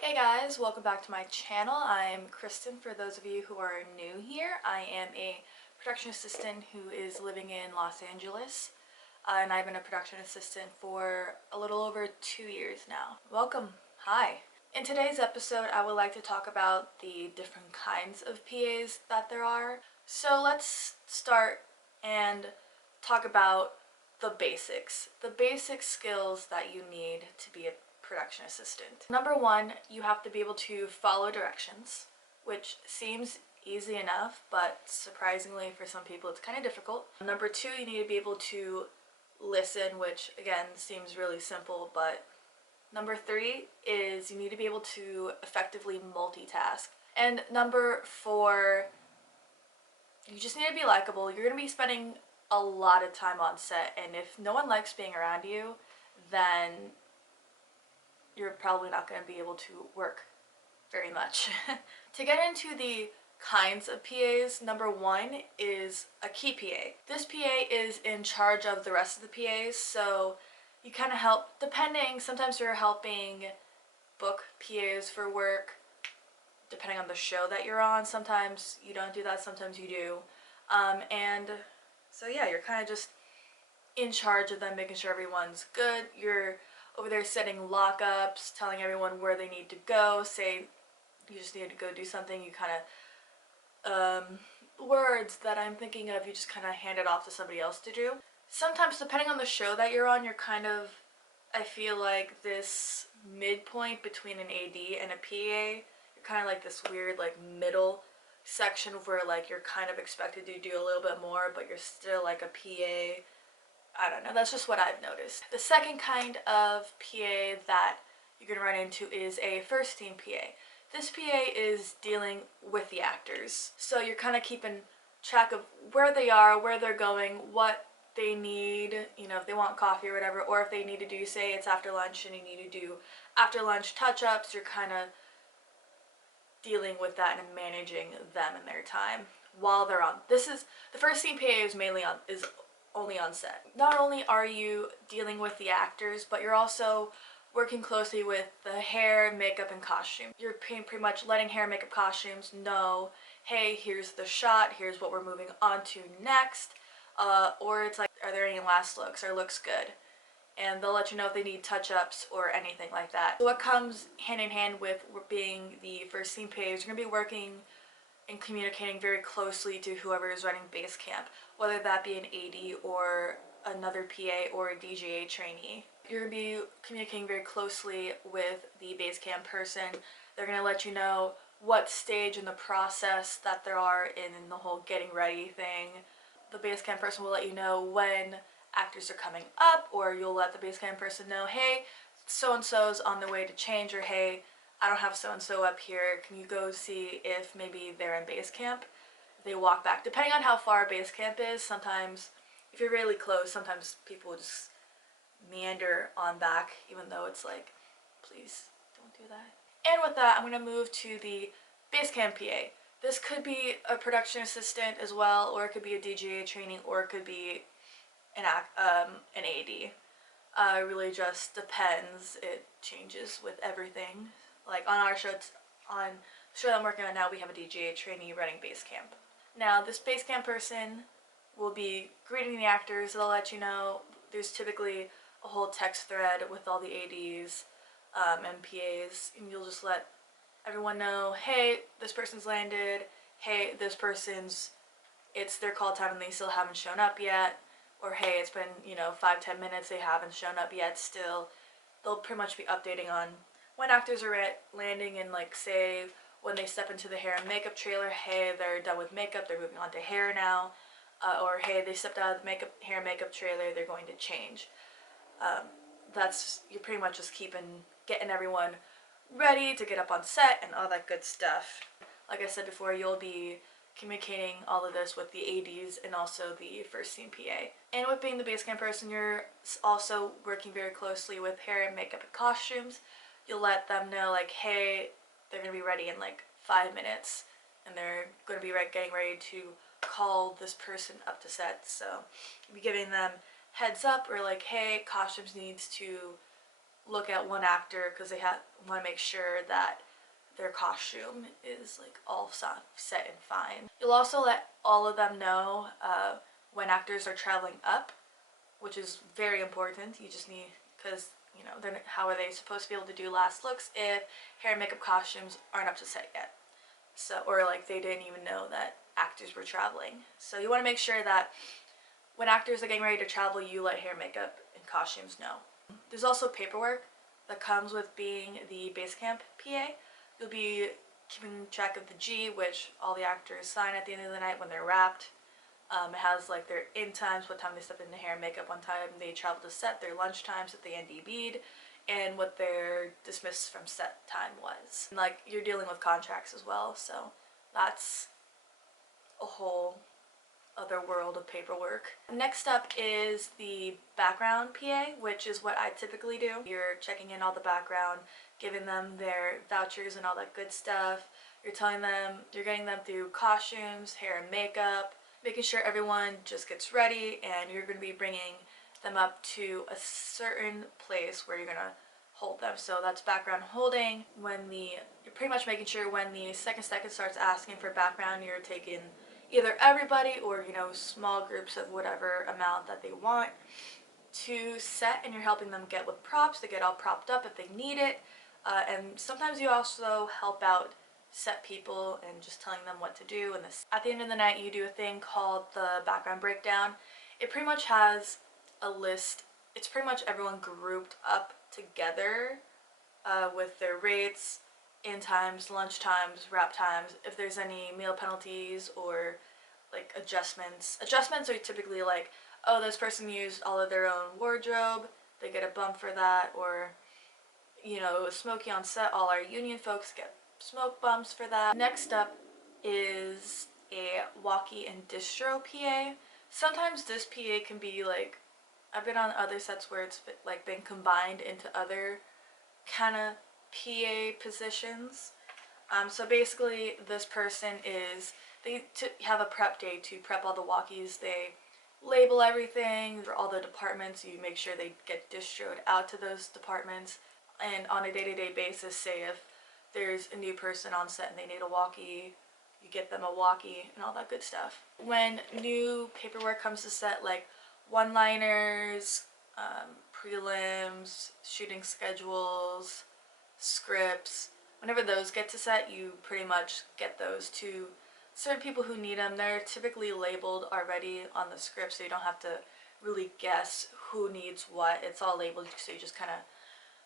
Hey guys, welcome back to my channel. I'm Kristen. For those of you who are new here, I am a production assistant who is living in Los Angeles, and I've been a production assistant for a little over 2 years now. Welcome. Hi. In today's episode, I would like to talk about the different kinds of PAs that there are. So let's start and talk about the basic skills that you need to be a production assistant. Number one, you have to be able to follow directions, which seems easy enough, but surprisingly for some people it's kind of difficult. Number two, you need to be able to listen, which again seems really simple, but number three is you need to be able to effectively multitask. And number four, you just need to be likable. You're going to be spending a lot of time on set, and if no one likes being around you, then you're probably not going to be able to work very much. To get into the kinds of PAs, number one is a key PA. This PA is in charge of the rest of the PAs, so you kind of help, depending, sometimes you're helping book PAs for work, depending on the show that you're on. Sometimes you don't do that, sometimes you do. And so yeah, you're kind of just in charge of them, making sure everyone's good. You're over there setting lockups, telling everyone where they need to go. Say you just need to go do something, you kind of, words that I'm thinking of, you just kind of hand it off to somebody else to do. Sometimes, depending on the show that you're on, you're kind of, I feel like this midpoint between an AD and a PA. You're kind of like this weird, like, middle section where, like, you're kind of expected to do a little bit more, but you're still like a PA. I don't know, that's just what I've noticed. The second kind of PA that you're going to run into is a first team PA. This PA is dealing with the actors. So you're kind of keeping track of where they are, where they're going, what they need, you know, if they want coffee or whatever, or if they need to do, say it's after lunch and you need to do after lunch touch-ups, you're kind of dealing with that and managing them and their time while they're on. This is, the first team PA is only on set. Not only are you dealing with the actors, but you're also working closely with the hair, makeup, and costume. You're pretty much letting hair, makeup, costumes know, hey, here's the shot, here's what we're moving on to next, or it's like, are there any last looks, or looks good? And they'll let you know if they need touch-ups or anything like that. So what comes hand in hand with being the first team PA is you're going to be working and communicating very closely to whoever is running Basecamp, whether that be an AD or another PA or a DJA trainee. You're going to be communicating very closely with the Basecamp person. They're going to let you know what stage in the process that there are in the whole getting ready thing. The Basecamp person will let you know when actors are coming up, or you'll let the Basecamp person know, hey, so-and-so's on the way to change, or hey, I don't have so-and-so up here, can you go see if maybe they're in Basecamp? They walk back. Depending on how far Basecamp is, sometimes, if you're really close, sometimes people just meander on back, even though it's like, please don't do that. And with that, I'm going to move to the Basecamp PA. This could be a production assistant as well, or it could be a DJA training, or it could be an AD. It really just depends. It changes with everything. Like on our show, on the show that I'm working on now, we have a DJA trainee running Basecamp. Now, this Basecamp person will be greeting the actors. They'll let you know. There's typically a whole text thread with all the ADs and PAs, and you'll just let everyone know, hey, this person's landed. Hey, this person's, it's their call time and they still haven't shown up yet. Or hey, it's been, 5-10 minutes, they haven't shown up yet still. They'll pretty much be updating on when actors are landing, and like say when they step into the hair and makeup trailer, hey, they're done with makeup, they're moving on to hair now. Or hey, they stepped out of the hair and makeup trailer, they're going to change. You're pretty much just getting everyone ready to get up on set and all that good stuff. Like I said before, you'll be communicating all of this with the ADs and also the first team PA. And with being the Basecamp person, you're also working very closely with hair and makeup and costumes. You'll let them know, like, hey, they're going to be ready in like 5 minutes, and they're going to be getting ready to call this person up to set. So you'll be giving them heads up, or like, hey, costumes needs to look at one actor because they want to make sure that their costume is like all set and fine. You'll also let all of them know when actors are traveling up, which is very important. You just need, because you know, then how are they supposed to be able to do last looks if hair and makeup costumes aren't up to set yet? So, or like they didn't even know that actors were traveling. So you want to make sure that when actors are getting ready to travel, you let hair, makeup, and costumes know. There's also paperwork that comes with being the Basecamp PA. You'll be keeping track of the G, which all the actors sign at the end of the night when they're wrapped. It has like their in times, what time they step into hair and makeup, what time they travel to set, their lunch times that they NDB'd, and what their dismissed from set time was. And like you're dealing with contracts as well, so that's a whole other world of paperwork. Next up is the background PA, which is what I typically do. You're checking in all the background, giving them their vouchers and all that good stuff. You're telling them, you're getting them through costumes, hair and makeup, making sure everyone just gets ready, and you're going to be bringing them up to a certain place where you're going to hold them. So that's background holding. You're pretty much making sure when the second starts asking for background, you're taking either everybody or, you know, small groups of whatever amount that they want to set, and you're helping them get with props to get all propped up if they need it. And sometimes you also help out set people and just telling them what to do. And at the end of the night, you do a thing called the background breakdown. It pretty much has a list. It's pretty much everyone grouped up together with their rates, in times, lunch times, wrap times, if there's any meal penalties or like adjustments. Adjustments are typically like, oh, this person used all of their own wardrobe, they get a bump for that, or, you know, it was smoky on set, all our union folks get smoke bumps for that. Next up is a Walkie and distro PA. Sometimes this PA can be like, I've been on other sets where it's like been combined into other kind of PA positions. So basically this person they have a prep day to prep all the walkies. They label everything for all the departments. You make sure they get distroed out to those departments, and on a day-to-day basis, say if there's a new person on set and they need a walkie, you get them a walkie and all that good stuff. When new paperwork comes to set, like one-liners, prelims, shooting schedules, scripts, whenever those get to set, you pretty much get those to certain people who need them. They're typically labeled already on the script, so you don't have to really guess who needs what. It's all labeled, so you just kind of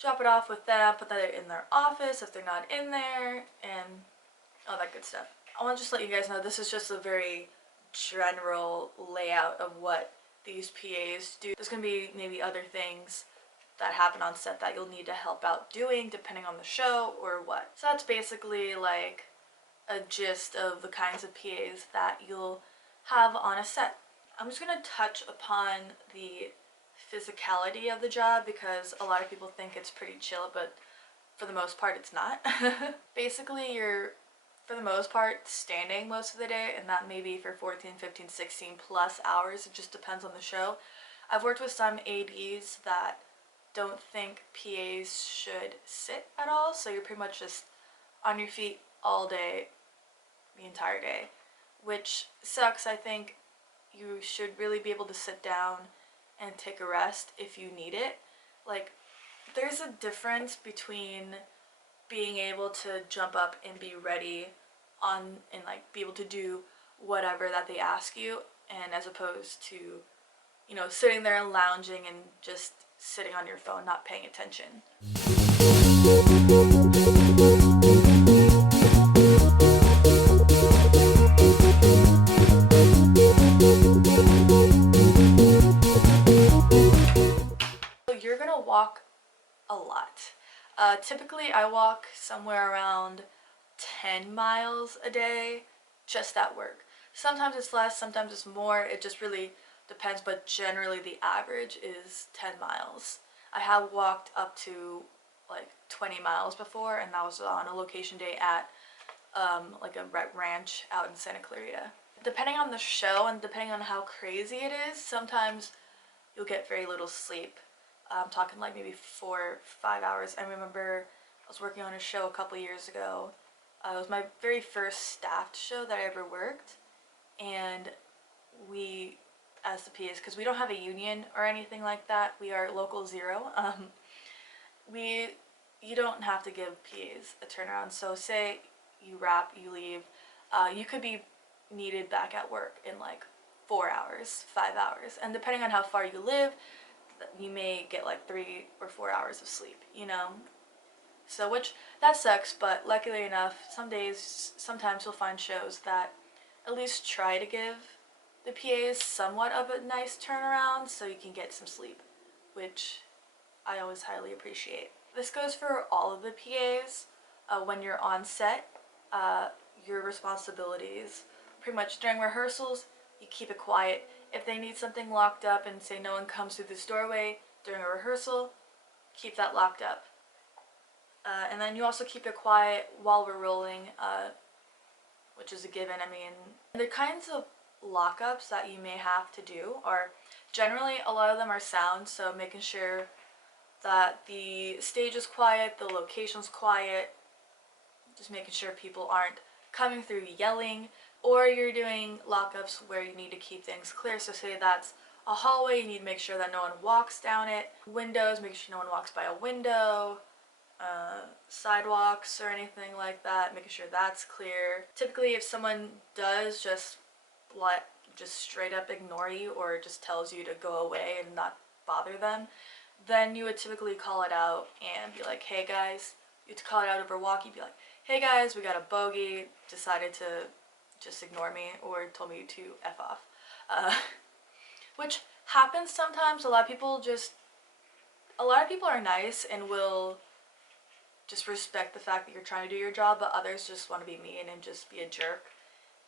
drop it off with them, put that in their office if they're not in there, and all that good stuff. I want to just let you guys know this is just a very general layout of what these PAs do. There's going to be maybe other things that happen on set that you'll need to help out doing depending on the show or what. So that's basically like a gist of the kinds of PAs that you'll have on a set. I'm just going to touch upon the physicality of the job because a lot of people think it's pretty chill, but for the most part it's not. Basically you're, for the most part, standing most of the day, and that may be for 14, 15, 16 plus hours. It just depends on the show. I've worked with some ADs that don't think PAs should sit at all, so you're pretty much just on your feet all day, the entire day, which sucks. I think you should really be able to sit down and take a rest if you need it. Like, there's a difference between being able to jump up and be ready and like be able to do whatever that they ask you, and as opposed to, you know, sitting there and lounging and just sitting on your phone not paying attention. So you're gonna walk a lot. Typically I walk somewhere around 10 miles a day just at work. Sometimes it's less, sometimes it's more. It just really depends, but generally the average is 10 miles. I have walked up to like 20 miles before, and that was on a location day at like a ranch out in Santa Clarita. Depending on the show and depending on how crazy it is, sometimes you'll get very little sleep. I'm talking like maybe 4 or 5 hours. I remember I was working on a show a couple years ago. It was my very first staffed show that I ever worked, and we, as the PAs, because we don't have a union or anything like that, we are local zero. We You don't have to give PAs a turnaround. So say you wrap, you leave, you could be needed back at work in like 4 hours, 5 hours, and depending on how far you live, you may get like 3 or 4 hours of sleep, you know? So, which, that sucks, but luckily enough, sometimes you'll find shows that at least try to give the PAs somewhat of a nice turnaround so you can get some sleep, which I always highly appreciate. This goes for all of the PAs. When you're on set, your responsibilities, pretty much during rehearsals, you keep it quiet. If they need something locked up and say no one comes through this doorway during a rehearsal, keep that locked up. And then you also keep it quiet while we're rolling, which is a given. I mean, the kinds of lockups that you may have to do are generally, a lot of them are sound, so making sure that the stage is quiet, the location's quiet, just making sure people aren't coming through yelling, or you're doing lockups where you need to keep things clear. So say that's a hallway, you need to make sure that no one walks down it. Windows, make sure no one walks by a window. Sidewalks or anything like that, making sure that's clear. Typically, if someone does just straight up ignore you or just tells you to go away and not bother them, then you would typically call it out and be like, hey guys, you'd call it out over Walkie, be like, hey guys, we got a bogey, decided to just ignore me or told me to F off. Which happens sometimes. A lot of people are nice and will just respect the fact that you're trying to do your job, but others just want to be mean and just be a jerk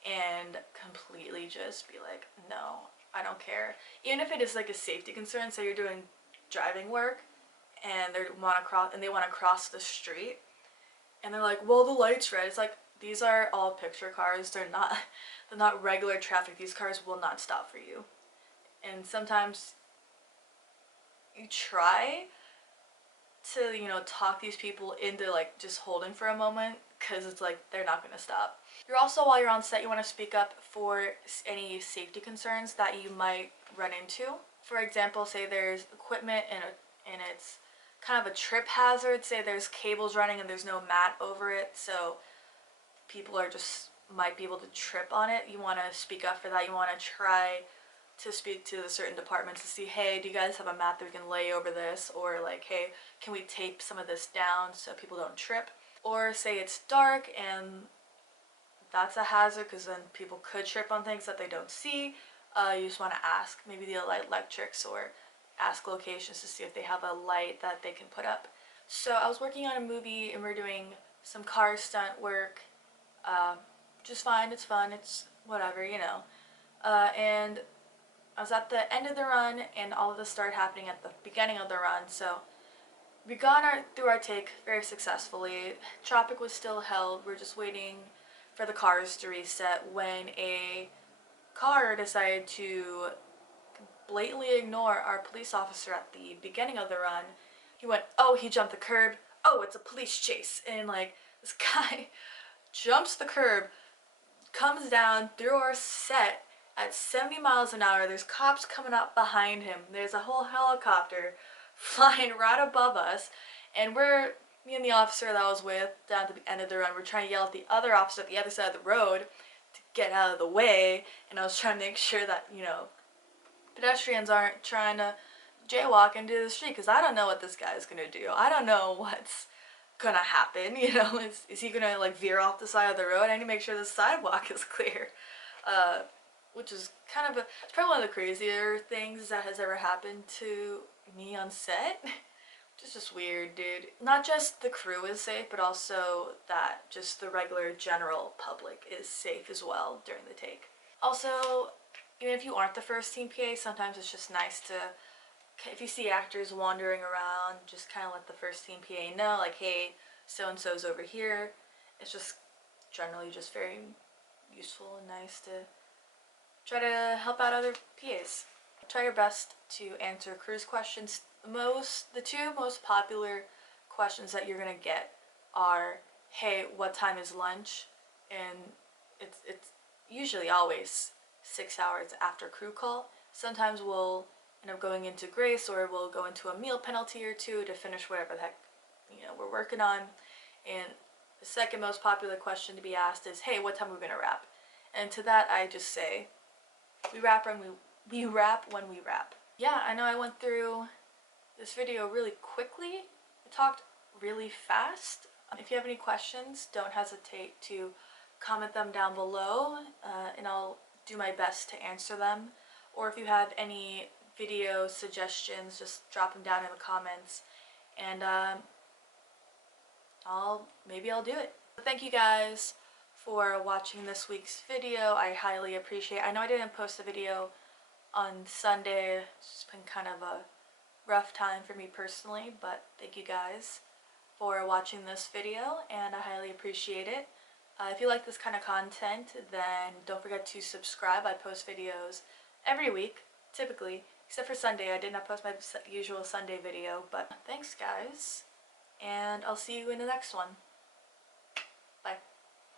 and completely just be like, no, I don't care. Even if it is like a safety concern, so you're doing driving work and they want to cross the street and they're like, well, the light's red. It's like, these are all picture cars. They're not regular traffic. These cars will not stop for you. And sometimes you try to, talk these people into like just holding for a moment, because it's like they're not going to stop. You're also, while you're on set, you want to speak up for any safety concerns that you might run into. For example, say there's equipment and it's kind of a trip hazard. Say there's cables running and there's no mat over it, so people might be able to trip on it. You want to speak up for that. You want to try to speak to the certain departments to see, hey, do you guys have a mat that we can lay over this? Or like, hey, can we tape some of this down so people don't trip? Or say it's dark and that's a hazard, because then people could trip on things that they don't see. You just want to ask maybe the electrics or ask locations to see if they have a light that they can put up. So I was working on a movie and we're doing some car stunt work. Just fine, it's fun, it's whatever, and I was at the end of the run and all of this started happening at the beginning of the run. So we got through our take very successfully. Traffic was still held. We're just waiting for the cars to reset when a car decided to blatantly ignore our police officer at the beginning of the run. He went, oh, he jumped the curb. Oh, it's a police chase. And like, this guy jumps the curb, comes down through our set at 70 miles an hour. There's cops coming up behind him. There's a whole helicopter flying right above us. And me and the officer that I was with down at the end of the run, we're trying to yell at the other officer at the other side of the road to get out of the way. And I was trying to make sure that, pedestrians aren't trying to jaywalk into the street, because I don't know what this guy is going to do. I don't know what's going to happen, Is he going to like veer off the side of the road? I need to make sure the sidewalk is clear. Which is it's probably one of the crazier things that has ever happened to me on set. Which is just weird, dude. Not just the crew is safe, but also that just the regular general public is safe as well during the take. Also, even if you aren't the first team PA, sometimes it's just nice to, if you see actors wandering around, just kind of let the first team PA know, like, hey, so-and-so's over here. It's just generally just very useful and nice to try to help out other PAs. Try your best to answer crew's questions The two most popular questions that you're gonna get are, hey, what time is lunch? And it's usually always 6 hours after crew call. Sometimes we'll end up going into grace, or we'll go into a meal penalty or two to finish whatever the heck we're working on. And the second most popular question to be asked is, hey, what time are we gonna wrap? And to that I just say, we wrap when we wrap when we wrap. Yeah, I know I went through this video really quickly. I talked really fast. If you have any questions, don't hesitate to comment them down below, and I'll do my best to answer them. Or if you have any video suggestions, just drop them down in the comments, and maybe I'll do it. Thank you guys for watching this week's video. I highly appreciate it. I know I didn't post a video on Sunday. It's been kind of a rough time for me personally, but thank you guys for watching this video, and I highly appreciate it. If you like this kind of content, then don't forget to subscribe. I post videos every week, typically, except for Sunday. I did not post my usual Sunday video, but thanks guys, and I'll see you in the next one.